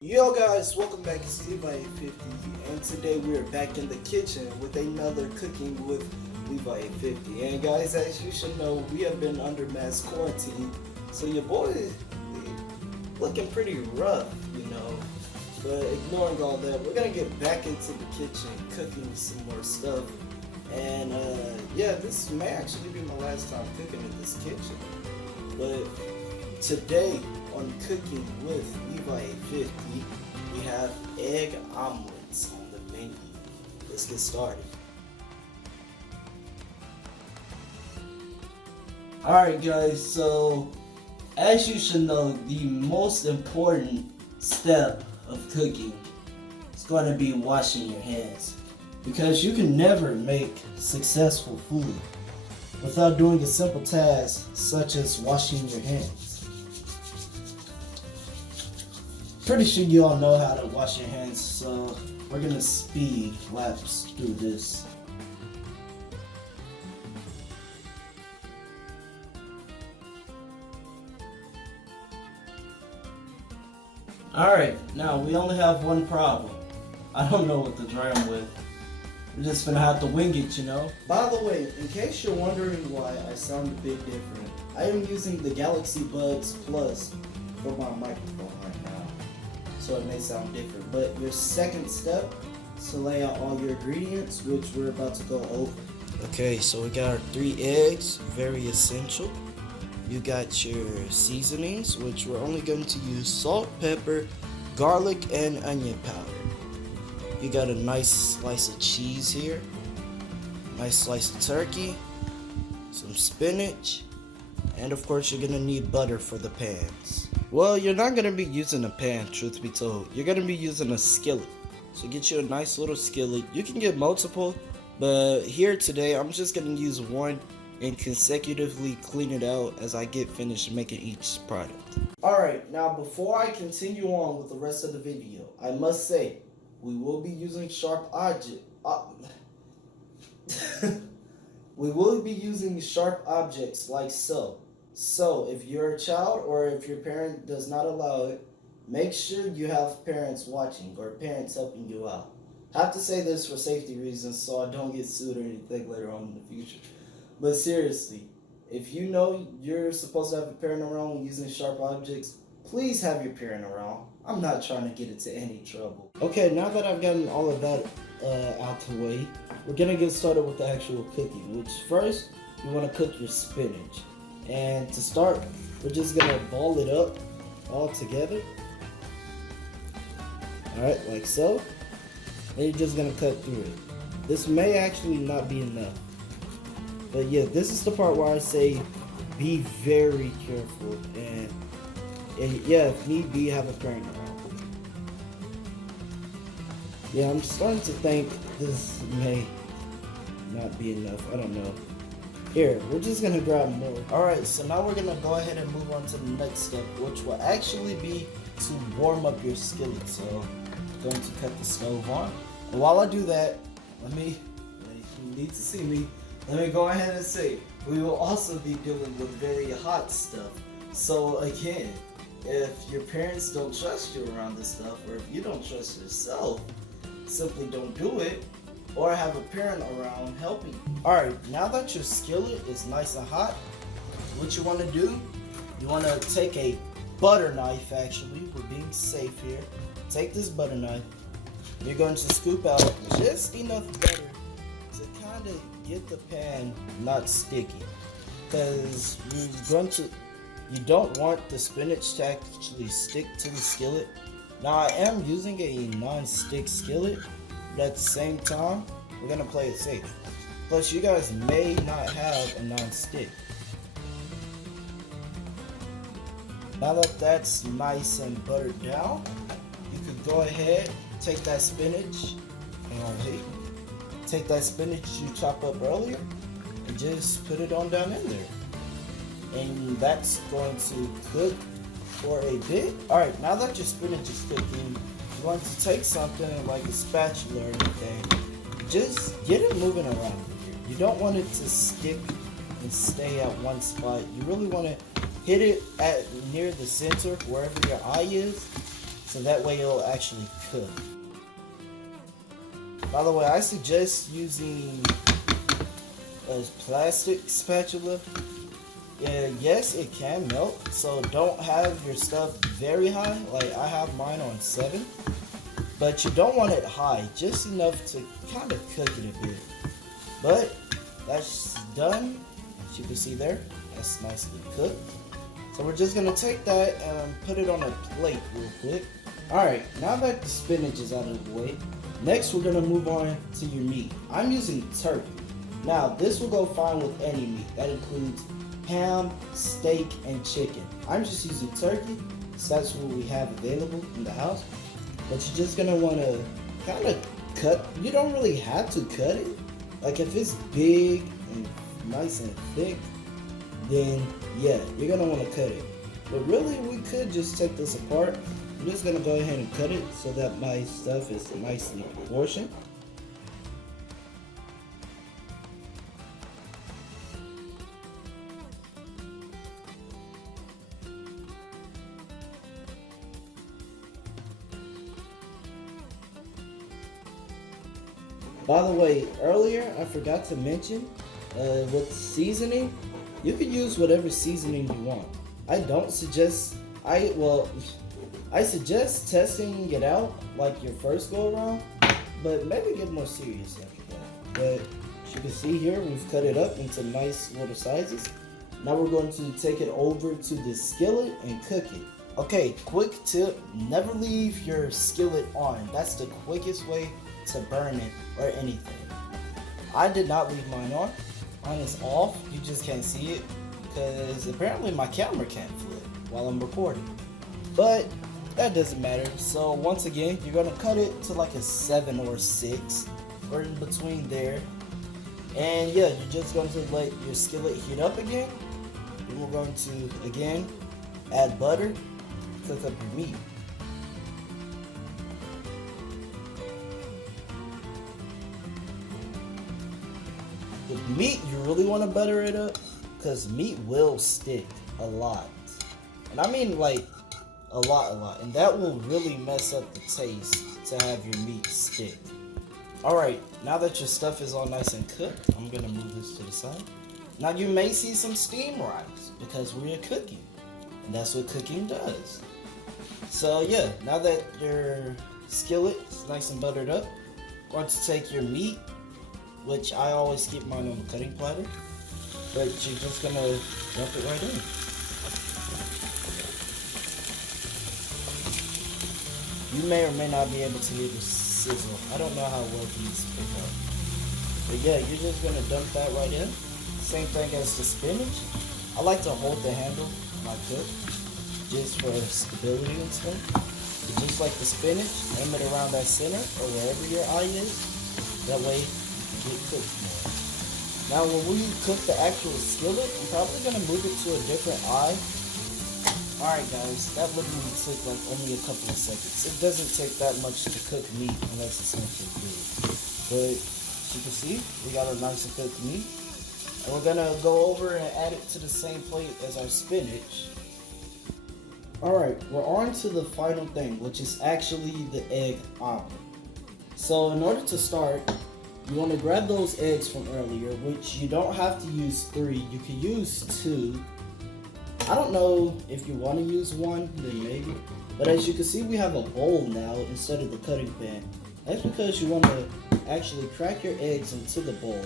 Yo guys, welcome back. It's Levi 50, and today we are back in the kitchen with another cooking with Levi 50. And guys, as you should know, we have been under mass quarantine, so your boy is looking pretty rough, you know. But ignoring all that, we're gonna get back into the kitchen, cooking some more stuff. And yeah, this may actually be my last time cooking in this kitchen. But today on Cooking with Levi 50, we have egg omelets on the menu. Let's get started. Alright guys, so as you should know, the most important step of cooking is going to be washing your hands. Because you can never make successful food without doing a simple task such as washing your hands. Pretty sure you all know how to wash your hands, so we're gonna speed lapse through this. Alright, now we only have one problem. I don't know what to drum with. We're just gonna have to wing it, you know? By the way, in case you're wondering why I sound a bit different, I am using the Galaxy Buds Plus for my microphone right now, so it may sound different. But your second step is to lay out all your ingredients, which we're about to go over. Okay, so we got our 3 eggs, very essential. You got your seasonings, which we're only going to use salt, pepper, garlic, and onion powder. You got a nice slice of cheese here, nice slice of turkey, some spinach, and of course you're gonna need butter for the pans. Well, you're not gonna be using a pan, truth be told. You're gonna be using a skillet. So get you a nice little skillet. You can get multiple, but here today I'm just gonna use one and consecutively clean it out as I get finished making each product. Alright, now before I continue on with the rest of the video, I must say, we will be using sharp we will be using sharp objects like so. So if you're a child or if your parent does not allow it, make sure you have parents watching or parents helping you out. I have to say this for safety reasons so I don't get sued or anything later on in the future. But seriously, if you know you're supposed to have a parent around when using sharp objects, please have your parent around. I'm not trying to get into any trouble. Okay, now that I've gotten all of that out the way, we're gonna get started with the actual cooking. Which first, you wanna cook your spinach. And to start, we're just gonna ball it up all together. Alright, like so. And you're just gonna cut through it. This may actually not be enough. But yeah, this is the part where I say be very careful and yeah, if need be, have a parent around. Yeah, I'm starting to think this may not be enough. I don't know. Here, we're just gonna grab more. Alright, so now we're gonna go ahead and move on to the next step, which will actually be to warm up your skillet. So I'm going to cut the stove on. And while I do that, you need to see me. Let me go ahead and say, we will also be dealing with very hot stuff. So again, if your parents don't trust you around this stuff, or if you don't trust yourself, simply don't do it, or have a parent around helping you. Alright, now that your skillet is nice and hot, what you want to do, you want to take a butter knife, actually, we're being safe here. Take this butter knife, you're going to scoop out just enough butter to kind of get the pan not sticky, because you don't want the spinach to actually stick to the skillet. Now I am using a non-stick skillet, but at the same time, we're gonna play it safe. Plus, you guys may not have a non-stick. Now that that's nice and buttered down, you could go ahead, take that spinach, take that spinach you chopped up earlier, and just put it on down in there. And that's going to cook for a bit. Alright, now that your spinach is cooking, you want to take something like a spatula or anything. Just get it moving around here. You don't want it to stick and stay at one spot. You really want to hit it at near the center, wherever your eye is, so that way it'll actually cook. By the way, I suggest using a plastic spatula. Yes, it can melt, so don't have your stuff very high. Like I have mine on 7, but you don't want it high, just enough to kind of cook it a bit. But that's done. As you can see there, that's nicely cooked. So we're just gonna take that and put it on a plate real quick. Alright, now that the spinach is out of the way, next we're gonna move on to your meat. I'm using turkey. Now this will go fine with any meat. That includes ham, steak, and chicken. I'm just using turkey, so that's what we have available in the house. But you're just gonna wanna kind of cut. You don't really have to cut it. Like if it's big and nice and thick, then yeah, you're gonna wanna cut it. But really, we could just take this apart. I'm just gonna go ahead and cut it so that my stuff is nicely proportioned. By the way, earlier I forgot to mention, with seasoning, you can use whatever seasoning you want. I suggest testing it out like your first go around, but maybe get more serious after that. But as you can see here, we've cut it up into nice little sizes. Now we're going to take it over to the skillet and cook it. Okay, quick tip, never leave your skillet on. That's the quickest way to burn it or anything. I did not leave mine on. Mine is off. You just can't see it because apparently my camera can't flip while I'm recording. But that doesn't matter. So once again, you're gonna cut it to like a 7 or 6 or in between there. And yeah, you're just going to let your skillet heat up again. And we're going to again add butter, cook up your meat. With meat, you really want to butter it up because meat will stick a lot. And I mean like a lot. And that will really mess up the taste to have your meat stick. Alright, now that your stuff is all nice and cooked, I'm going to move this to the side. Now you may see some steam rise because we're cooking. And that's what cooking does. So yeah, now that your skillet is nice and buttered up, I'm going to take your meat, which I always keep mine on the cutting platter, but you're just gonna dump it right in. You may or may not be able to hear the sizzle. I don't know how well these pick up. But yeah, you're just gonna dump that right in. Same thing as the spinach. I like to hold the handle when I cook, just for stability and stuff. But just like the spinach, aim it around that center or wherever your eye is. That way, get cooked more. Now when we cook the actual skillet, I'm probably going to move it to a different eye. Alright guys, that literally took like only a couple of seconds. It doesn't take that much to cook meat unless it's something good. But as you can see, we got our nice and cooked meat. And we're going to go over and add it to the same plate as our spinach. Alright, we're on to the final thing, which is actually the egg omelet. So in order to start, you want to grab those eggs from earlier, which you don't have to use 3, you can use 2. I don't know if you want to use 1, then maybe. But as you can see, we have a bowl now instead of the cutting pan. That's because you want to actually crack your eggs into the bowl.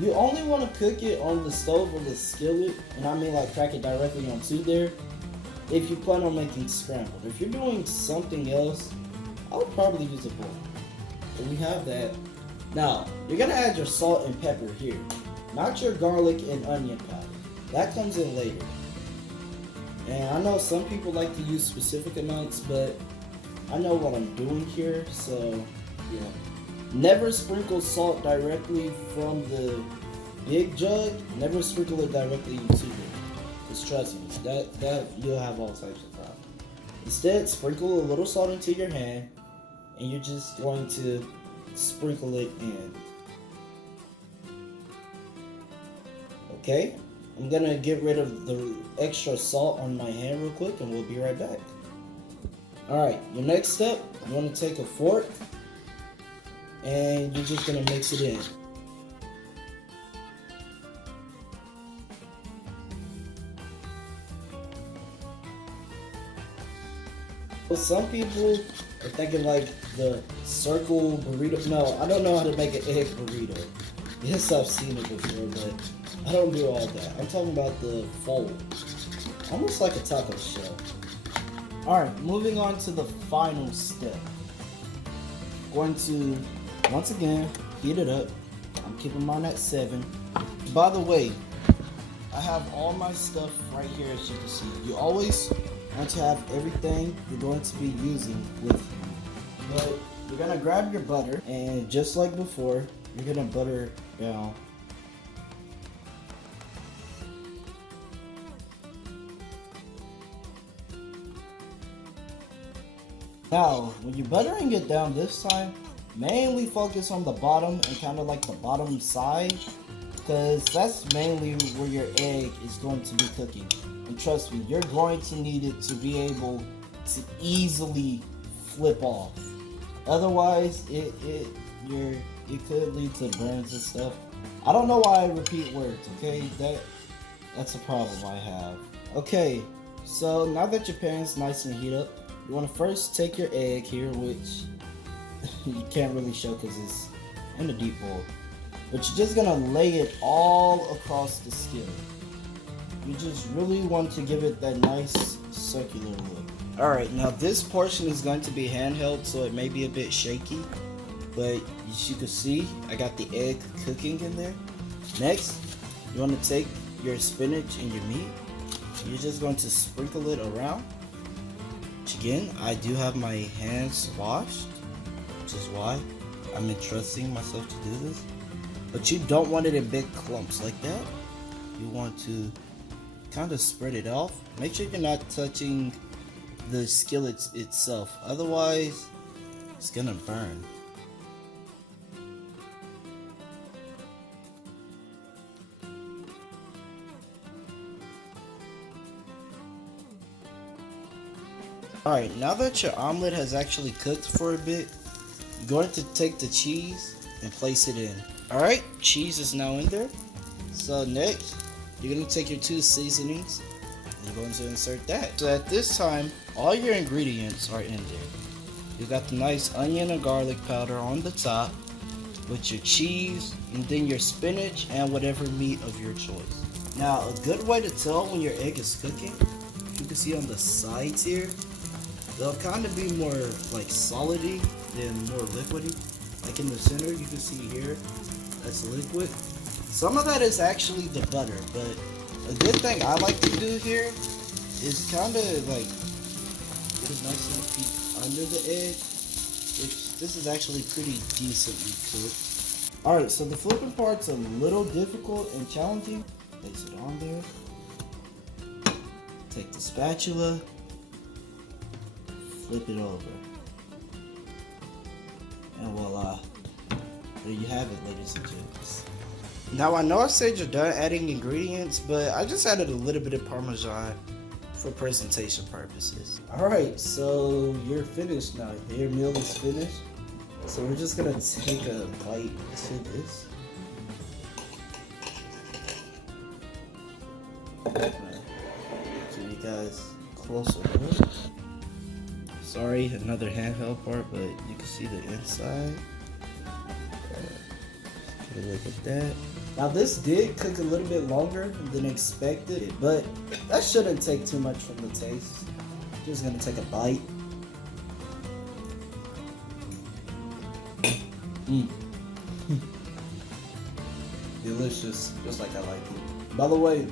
You only want to cook it on the stove or the skillet, and I mean like crack it directly onto there, if you plan on making scrambled. If you're doing something else, I would probably use a bowl. So we have that. Now, you're going to add your salt and pepper here, not your garlic and onion powder. That comes in later. And I know some people like to use specific amounts, but I know what I'm doing here, so yeah. Never sprinkle salt directly from the big jug. Never sprinkle it directly into it. Just trust me, that you'll have all types of problems. Instead, sprinkle a little salt into your hand, and you're just going to sprinkle it in. Okay, I'm gonna get rid of the extra salt on my hand real quick and we'll be right back. Alright, your next step, you want to take a fork and you're just gonna mix it in. Some people are thinking like the circle burrito. No, I don't know how to make an egg burrito. Yes, I've seen it before, but I don't do all that. I'm talking about the fold. Almost like a taco shell. Alright, moving on to the final step. Going to, once again, heat it up. I'm keeping mine at 7. By the way, I have all my stuff right here as you can see. You always want to have everything you're going to be using with you. But you're going to grab your butter and just like before, you're going to butter down. Now, when you're buttering it down this time, mainly focus on the bottom and kind of like the bottom side, because that's mainly where your egg is going to be cooking. And trust me, you're going to need it to be able to easily flip off. Otherwise, it could lead to burns and stuff. I don't know why I repeat words, okay? That's a problem I have. Okay, so now that your pan's nice and heat up, you want to first take your egg here, which you can't really show because it's in a deep bowl. But you're just going to lay it all across the skillet. You just really want to give it that nice circular look. Alright, now this portion is going to be handheld, so it may be a bit shaky. But as you can see, I got the egg cooking in there. Next, you want to take your spinach and your meat. You're just going to sprinkle it around. Again, I do have my hands washed, which is why I'm entrusting myself to do this. But you don't want it in big clumps like that. You want to kind of spread it off. Make sure you're not touching the skillet itself, otherwise it's gonna burn. Alright, now that your omelet has actually cooked for a bit, you're going to take the cheese and place it in. Alright, cheese is now in there. So next, you're going to take your 2 seasonings and you're going to insert that. So at this time, all your ingredients are in there. You got the nice onion and garlic powder on the top with your cheese and then your spinach and whatever meat of your choice. Now, a good way to tell when your egg is cooking, you can see on the sides here, they'll kind of be more like solidy than more liquidy. Like in the center, you can see here, that's liquid. Some of that is actually the butter, but a good thing I like to do here is kind of like get a nice little peek under the egg, which this is actually pretty decently cooked. Alright, so the flipping part's a little difficult and challenging. Place it on there. Take the spatula. Flip it over. And voila. There you have it, ladies and gents. Now I know I said you're done adding ingredients, but I just added a little bit of Parmesan for presentation purposes. Alright, so you're finished now. Your meal is finished. So we're just gonna take a bite to this. Give you guys a closer look. Sorry, another handheld part, but you can see the inside. Take a look at that. Now this did cook a little bit longer than expected, but that shouldn't take too much from the taste. Just gonna take a bite. Delicious, just like I like it. By the way,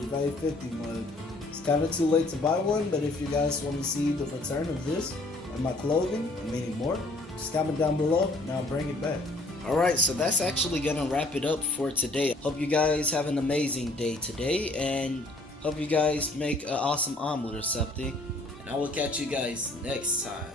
eBay 50 mug. It's kind of too late to buy one, but if you guys want to see the return of this and my clothing and many more, just comment down below and I'll bring it back. Alright, so that's actually gonna wrap it up for today. Hope you guys have an amazing day today, and hope you guys make an awesome omelet or something. And I will catch you guys next time.